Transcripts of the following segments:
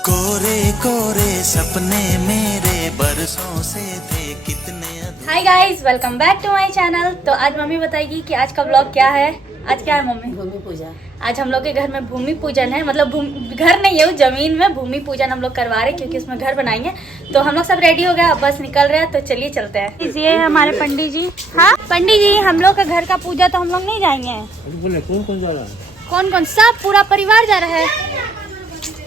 कोरे कोरे सपने मेरे बरसों से थे कितने। Hi guys, welcome back to my channel. तो आज मम्मी बताएगी कि आज का व्लॉग क्या है। आज क्या है मम्मी? भूमि पूजा। आज हम लोग के घर में भूमि पूजन है, मतलब घर नहीं है वो, जमीन में भूमि पूजन हम लोग करवा रहे हैं क्योंकि उसमें घर बनाएंगे। तो हम लोग सब रेडी हो गए, अब बस निकल रहे हैं। तो चलिए चलते हैं। ये है हमारे पंडित जी। हाँ पंडित जी, हम लोग का घर का पूजा तो हम लोग नहीं जाएंगे। बोले कौन कौन जा रहा है? कौन कौन? सब पूरा परिवार जा रहा है।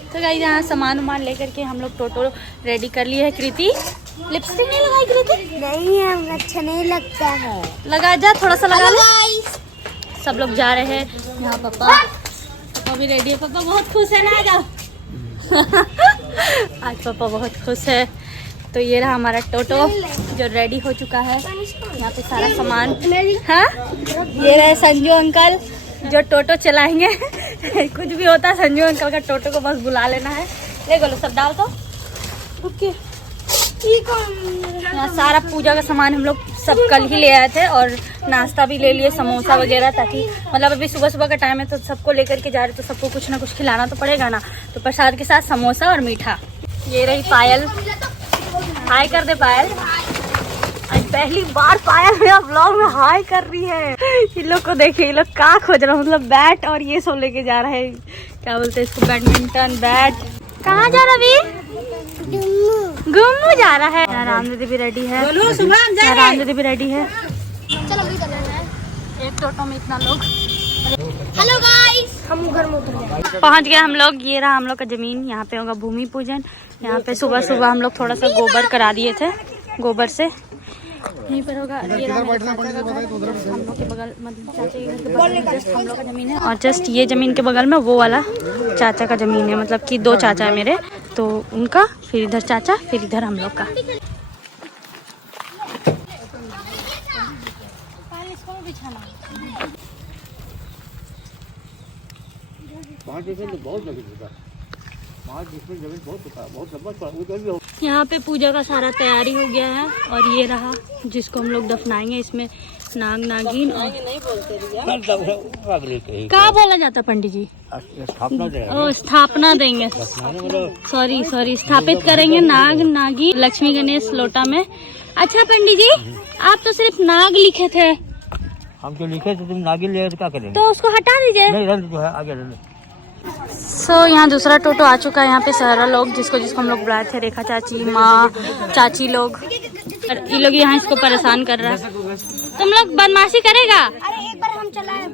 तो गाइस यहाँ सामान उमान लेकर के हम लोग टोटो रेडी कर लिए है। कृति लिपस्टिक नहीं लगाई? कृति नहीं है, अच्छा नहीं लगता है। लगा जा, थोड़ा सा लगा ले। सब लोग जा रहे हैं। यहाँ पापा भी रेडी है। पापा बहुत खुश है ना, आ जाओ। आज पापा बहुत खुश है। तो ये रहा हमारा टोटो जो रेडी हो चुका है। यहाँ पे सारा सामान। हाँ ये रहे संजू अंकल जो टोटो चलाएंगे। कुछ भी होता है संजू अंकल का टोटो को बस बुला लेना है। ले गोलो सब डाल दो। ओके, यहाँ सारा पूजा का सामान हम लोग सब कल ही ले आए थे और नाश्ता भी ले लिए, समोसा वगैरह, ताकि मतलब अभी सुबह सुबह का टाइम है तो सबको लेकर के जा रहे, तो सबको कुछ ना कुछ खिलाना तो पड़ेगा ना। तो प्रसाद के साथ समोसा और मीठा। ये रही पायल। हाय कर दे पायल। आज पहली बार पायल मेरा ब्लॉग में हाय कर रही है। इन लोग को देखिए, ये लोग क्या खोज रहा है, मतलब बैट और ये सब लेके जा रहे हैं। क्या बोलते हैं इसको, बैडमिंटन बैट। कहाँ जा रहा अभी? घूमने जा रहा है। यहाँ रामदीदी भी रेडी है। यहाँ रामदीदी भी रेडी है। चलो भी चलना है। एक टोटो में इतना लोग। हेलो गाइस, हम घर में पहुँच गए हम लोग। ये रहा हम लोग का जमीन। यहाँ पे होगा भूमि पूजन। यहाँ पे सुबह सुबह हम लोग थोड़ा सा गोबर करा दिए थे, गोबर से यहीं पर होगा। ये रहा मेरे चाचा का घर। हम लोग के बगल, मतलब चाचा के घर के बगल में जस्ट हम लोग का जमीन है, और जस्ट ये जमीन के बगल में वो वाला चाचा का जमीन है। मतलब कि दो चाचा है मेरे, तो उनका, फिर इधर चाचा, फिर इधर हम लोग का। यहाँ पे पूजा का सारा तैयारी हो गया है। और ये रहा जिसको हम लोग दफनाएंगे। इसमें नाग नागिन क्या बोला जाता है पंडित जी? स्थापना देंगे। सॉरी स्थापित करेंगे नाग नागिन लक्ष्मी गणेश लोटा में। अच्छा पंडित जी, आप तो सिर्फ नाग लिखे थे। हम जो लिखे थे तुम नागिन ले क्या करेंगे? तो उसको हटा दीजिए। नहीं, जो है आगे यहाँ दूसरा टोटो आ चुका है। यहाँ पे सारा लोग जिसको जिसको हम लोग बुलाए थे, रेखा चाची, माँ, चाची लोग, और ये लोग यहाँ इसको परेशान कर रहा है। तुम लोग बदमाशी करेगा? अरे एक बार हम चलाए।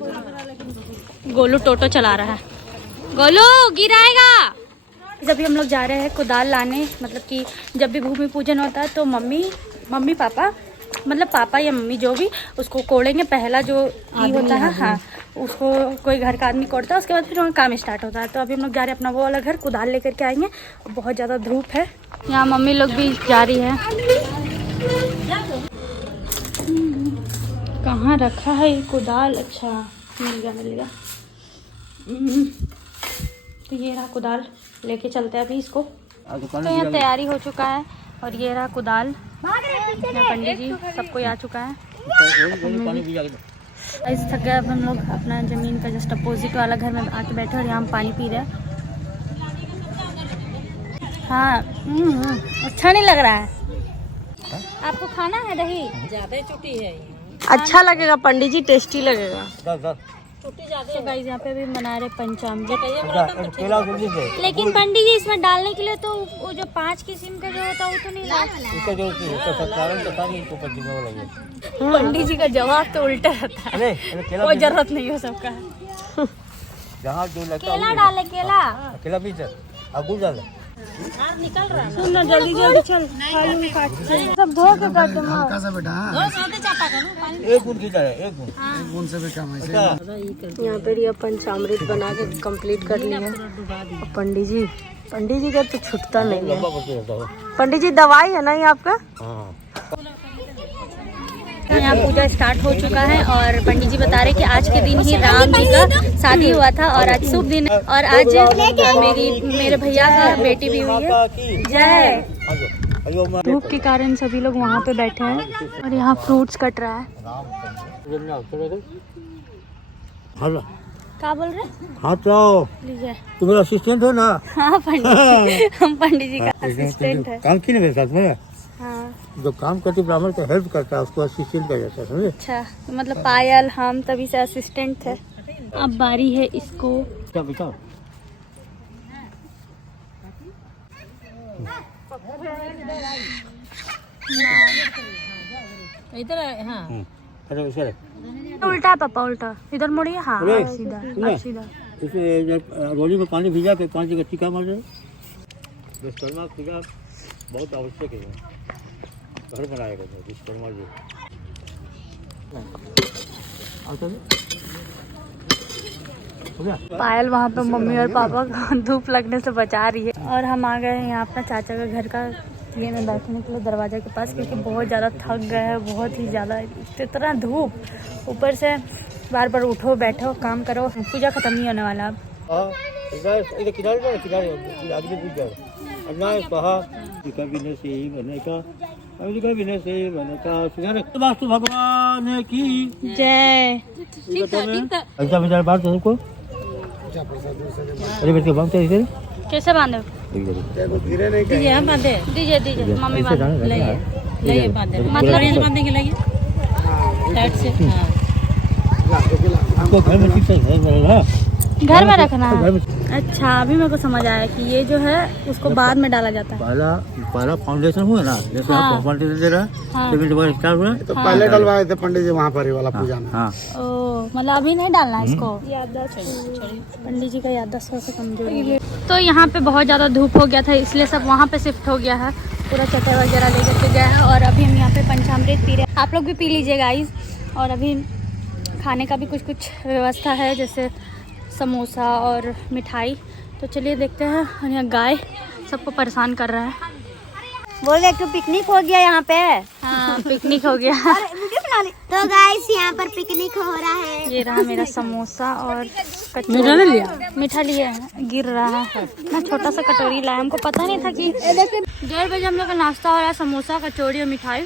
गोलू टोटो चला रहा है। गोलू गिराएगा। जब भी हम लोग जा रहे हैं कुदाल लाने, मतलब कि जब भी भूमि पूजन होता है तो मम्मी पापा, मतलब पापा या मम्मी जो भी, उसको कोड़ेंगे। पहला जो ये होता है, हाँ, उसको कोई घर का आदमी कोड़ता है, उसके बाद फिर काम स्टार्ट होता है। तो अभी हम लोग जा रहे हैं अपना वो वाला घर, कुदाल लेकर के आएंगे। बहुत ज़्यादा धूप है। यहाँ मम्मी लोग भी जा रही है। कहाँ रखा है ये कुदाल? अच्छा मिल गया। तो ये रहा कुदाल, लेके चलते हैं अभी इसको। तो यहाँ तैयारी हो चुका है। और ये रहा कुदाल। पंडित जी सबको आ चुका है। इस थक गए। अब हम लोग अपना जमीन का जस्ट अपोजिट वाला घर में आके बैठे और यहाँ हम पानी पी रहे हैं। हाँ अच्छा नहीं लग रहा है। आपको खाना है दही? ज्यादा चुटी है। अच्छा लगेगा पंडित जी, टेस्टी लगेगा। तो गाइस यहाँ पे भी मना रहे पंचामृत। लेकिन पंडित जी इसमें डालने के लिए तो वो जो 5 किस्म का जो होता है वो तो नहीं लाना। पंडित जी का जवाब तो उल्टा रहता है। कोई जरूरत नहीं हो सबका। केला डाले, केला निकल रहा है। सुन ना, जल्दी जल्दी चल, सब धो के काट दो। एक बूंद से भी कम है। यहाँ पे ये पंचामृत बना के कंप्लीट कर लिया है। पंडित जी का तो छूटता नहीं है। पंडित जी दवाई है ना ये आपका? यहाँ पूजा स्टार्ट हो चुका है और पंडित जी बता रहे कि आज के दिन ही राम जी का शादी हुआ था और आज शुभ दिन है। और आज मेरे भैया का बेटी भी हुई है। जय। धूप के कारण सभी लोग वहाँ पे बैठे हैं और यहाँ फ्रूट्स कट रहा है। क्या बोल रहे हैं? हाँ तो लीजिए। तुम मेरा असिस्टेंट हो ना? हाँ पंडित हम पंडित जी का असिस्टेंट है। काम की नहीं मेरे साथ में, हाँ जो काम करती ब्राह्मण का हेल्प करता है उसको असिस्टेंट कहा जाता है, समझे? अच्छा, तो मतलब पायल हम तभी से असिस्टेंट थे। अब बारी है इसको। क्या बेटा? इधर हाँ अरे वैसे उल्टा पापा उल्टा, इधर मुड़िए। हाँ अरे, सीधा सुनो। अब सीधा। इसे रोली में पानी भिजा के 5 जगह टीका मार दे। विश्वकर्मा पूजा बहुत आवश्यक है, घर बनाएगा विश्वकर्मा जी। पायल वहाँ पे मम्मी और पापा को धूप लगने से बचा रही है। और हम आ गए हैं यहाँ अपना चाचा का घर का ये में बैठने के लिए दरवाजा के पास, क्योंकि बहुत ज़्यादा थक गए हैं, बहुत ही ज़्यादा इतना धूप, ऊपर से बार बार उठो बैठो काम करो, पूजा खत्म नहीं होने वाला अब। इधर किनारे किनारे आगे पूछ जाओ। अन्ना कहा कभी से ही बने का, कभी से ही बने का। वास्तु भगवान की जय। ऐसा विचार बात है को। अरे बेटे बात है कैसे बांधे? दीजिए हम बांधे दीजिए दीजिए मम्मी बांधे। लाइए बांधे मतलब बांधेंगे लाइए साइड से हाँ आपको घर में ठीक से रहेगा, घर में रखना है। घर में अच्छा अभी मेरे को समझ आया कि ये जो है उसको बाद में डाला जाता है। पहला फाउंडेशन हुआ ना, जैसे हाँ। आप फाउंडेशन दे रहा है हाँ। लेकिन दोबारा स्टार्ट हुआ तो पहले डलवाए थे पंडित जी वहाँ पर ही वाला पूजा में। हाँ ओ मतलब अभी नहीं डालना है इसको। पंडित जी का याददाश्त से कमजोर है। तो यहाँ पे बहुत ज़्यादा धूप हो गया था, इसलिए सब वहाँ पे शिफ्ट हो गया है, पूरा चटे वगैरह लेकर के गया है। और अभी हम यहाँ पे पंचामृत पी रहे हैं, आप लोग भी पी लीजिए गाइस। और अभी खाने का भी कुछ व्यवस्था है, जैसे समोसा और मिठाई। तो चलिए देखते हैं। और यहाँ गाय सबको परेशान कर रहा है। बोल रहे पिकनिक हो गया यहाँ पे। हाँ पिकनिक हो गया। तो गाइस यहाँ पर पिकनिक हो रहा है। ये रहा मेरा समोसा और कटोरी। मीठा लिया है, गिर रहा है ना, छोटा सा कटोरी लाया, हमको पता नहीं था कि 1:30 बजे हम लोग का नाश्ता हो रहा है, समोसा कचौड़ी और मिठाई।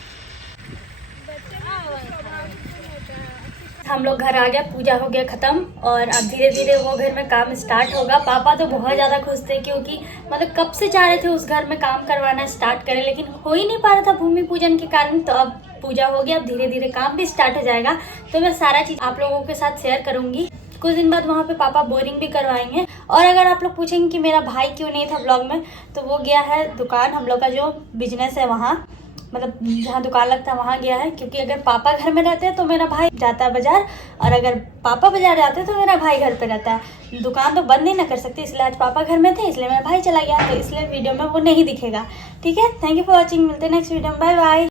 हम लोग घर आ गया, पूजा हो गया खत्म, और अब धीरे धीरे वो घर में काम स्टार्ट होगा। पापा तो बहुत ज़्यादा खुश थे, क्योंकि मतलब कब से चाह रहे थे उस घर में काम करवाना स्टार्ट करें, लेकिन हो ही नहीं पा रहा था भूमि पूजन के कारण। तो अब पूजा हो गया, अब धीरे धीरे काम भी स्टार्ट हो जाएगा। तो मैं सारा चीज़ आप लोगों के साथ शेयर करूंगी। कुछ दिन बाद वहाँ पे पापा बोरिंग भी करवाएंगे। और अगर आप लोग पूछेंगे कि मेरा भाई क्यों नहीं था ब्लॉग में, तो वो गया है दुकान, हम लोग का जो बिजनेस है वहाँ, मतलब जहाँ दुकान लगता है वहाँ गया है। क्योंकि अगर पापा घर में रहते हैं तो मेरा भाई जाता है बाजार, और अगर पापा बाजार जाते हैं तो मेरा भाई घर पे रहता है। दुकान तो बंद नहीं ना कर सकते, इसलिए आज पापा घर में थे, इसलिए मेरा भाई चला गया, तो इसलिए वीडियो में वो नहीं दिखेगा। ठीक है, थैंक यू फॉर वॉचिंग, मिलते हैं नेक्स्ट वीडियो में, बाय बाय।